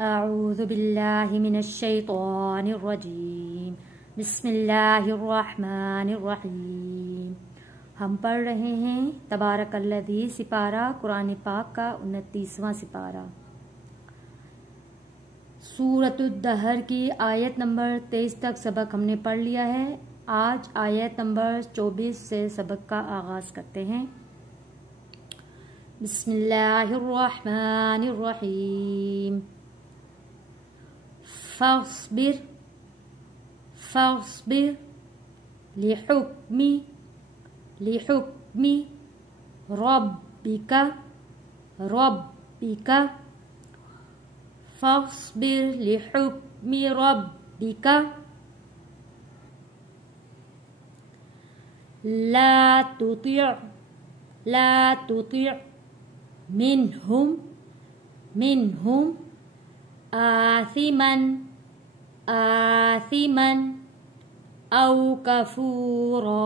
अऊज़ु बिल्लाहि मिनश्शैतानिर्रजीम। बिस्मिल्लाहिर्रहमानिर्रहीम। हम पढ़ रहे हैं तबारकल्लज़ी सिपारा, कुरान पाक का 29वां सिपारा। सूरतुद्दहर की आयत नंबर 23 तक सबक हमने पढ़ लिया है। आज आयत नंबर 24 से सबक का आगाज करते हैं। बिस्मिल्लाहिर्रहमानिर्रहीम। फ़स्बिर फ़स्बिर लिहुक्मि लिहुक्मि रब्बिका रब्बिका फ़स्बिर लिहुक्मि रब्बिका ला तुति' मिनहुम आसिमन औ कफूरा।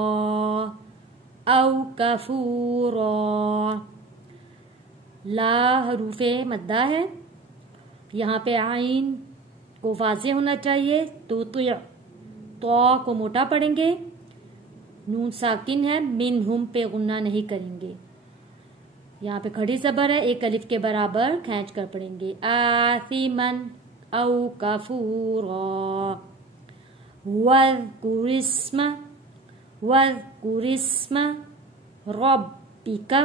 ला हरूफे मद्दा है, यहाँ पे आइन को वाज़े होना चाहिए। तो को मोटा पढ़ेंगे, नून साकिन है, मिनहुम पे गुन्ना नहीं करेंगे। यहाँ पे खड़ी ज़बर है, एक अलिफ के बराबर खींच कर पढ़ेंगे। आसिमन औ कफूरा वज़्कुरिस्म रब्बिका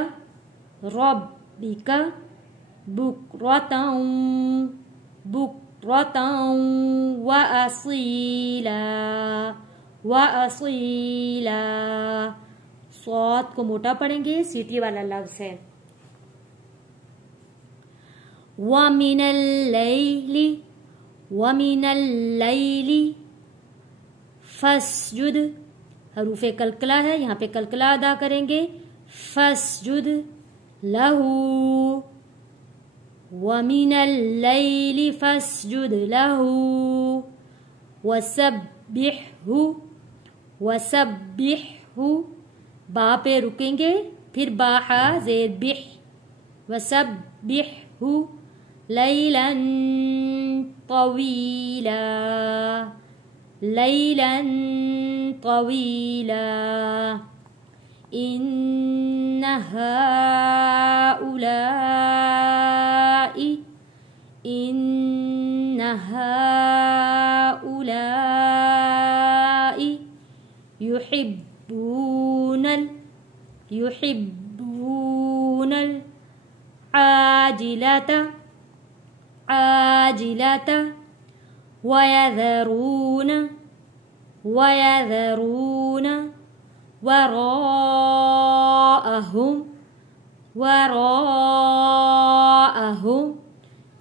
बुक्रतन व असीला। सौत को मोटा पढ़ेंगे, सीटी वाला लफ्ज़ है। वमिनल लैली फस्जुद, हरूफे कलकला है, यहाँ पे कलकला अदा करेंगे। फस्जुद लहू वमिनल लैली फस्जुद लहू वसब्बिहु बा पे रुकेंगे, फिर बाहा ज़ेर बिह वसब्बिहु लैलन तवीला इन्न हाउलाई युहिब्बूनल आजिलता वयज़रून वराअहुम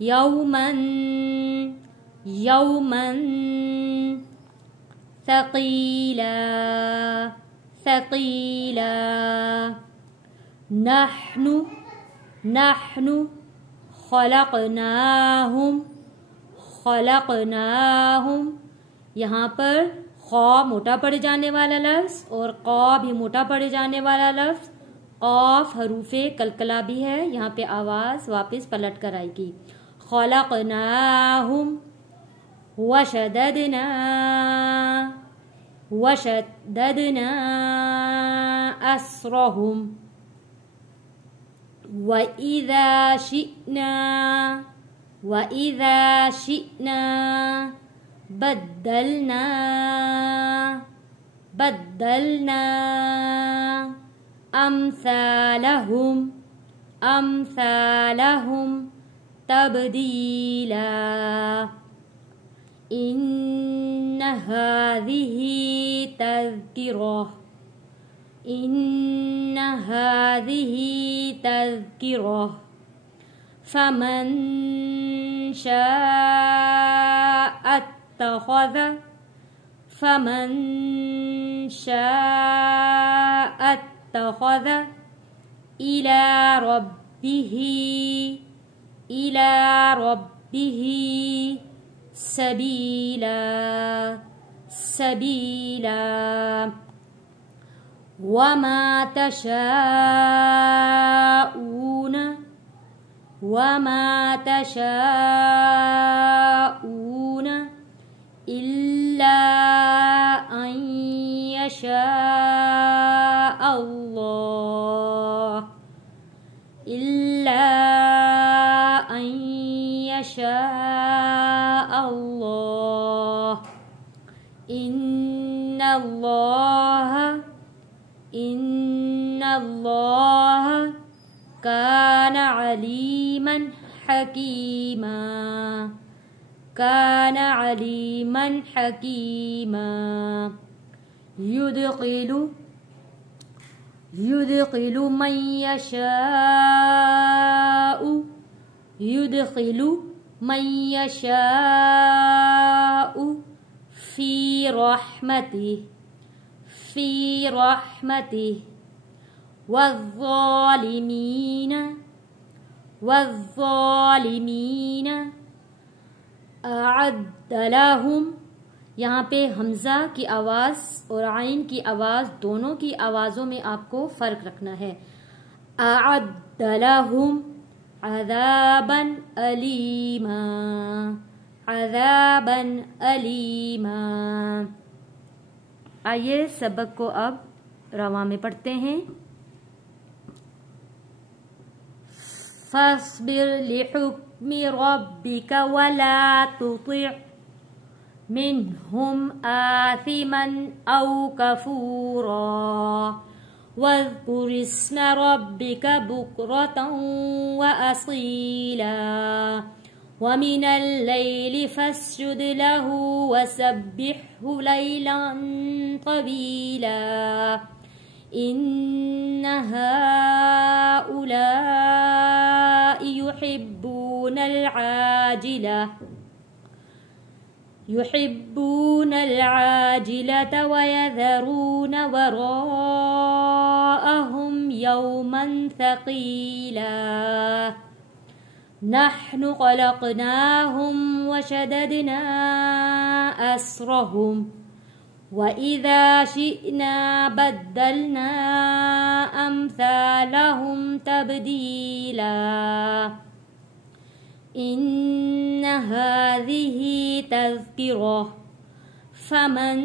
यौमन थक़ीला नहनु खलक़नाहुम। यहाँ पर खौ मोटा पड़ जाने वाला लफ्ज़ और कौ भी मोटा पड़ जाने वाला लफ्ज़। कौफ हरूफे कलकला भी है, यहाँ पे आवाज़ वापस पलट कर आएगी। खलक़नाहुम वशद्ददना अस्रहुम वइज़ा शि'ना बद्दलना अम्सालहुम तब्दीला। इन्न हाज़िही तज़किरह फमन शाअ इत्तख़ज़ इला रब्बिही सबीला वमा तशाऊन यशाअ अल्लाह इन्नल्लाह कान अलीमन हकीमा युदखिलु मन यशाअ फी रहमतिही वज़्ज़ालिमीन अअद्द लहुम। यहाँ पे हमज़ा की आवाज़ और आइन की आवाज़ दोनों की आवाज़ों में आपको फ़र्क रखना है। अअद्द लहुम अज़ाबन अलीमा। आइए सबक को अब रवा में पढ़ते हैं। फस्बिर लिहुक्मि रब्बिका वला तुतिअ मिनहुम आथिमन औ कफूरा वज़्कुर इस्म रब्बिका बुक्रतन व असीला वमिनल लैलि फस्जुद लहु वसब्बिहु लैलन तवीला इन्न हाउलाइ युहिब्बूनल आजिलता वयज़रून वराअहुम यौमन थक़ीला नहनु ख़लक़नाहुम वशददना अस्रहुम वइज़ा शिअना बद्दलना अम्सालहुम तब्दीला इन्न हाज़िही तज़किरा फमन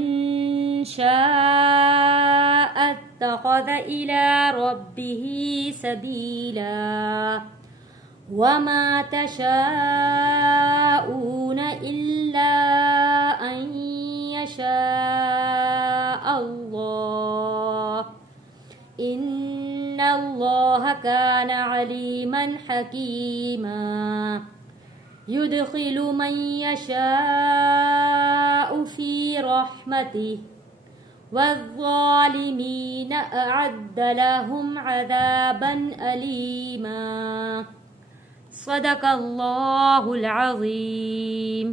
शाअ इत्तख़ज़ इला रब्बिही सबीला वमा तशाऊन इल्ला अन यशाअ अल्लाह इन्नल्लाह कान अलीमन हकीमा युदखिलु मन यशाअ फी रहमतिही वज़्ज़ालिमीन अअद्द लहुम अज़ाबन अलीमा। सदक़ल्लाहुल अज़ीम।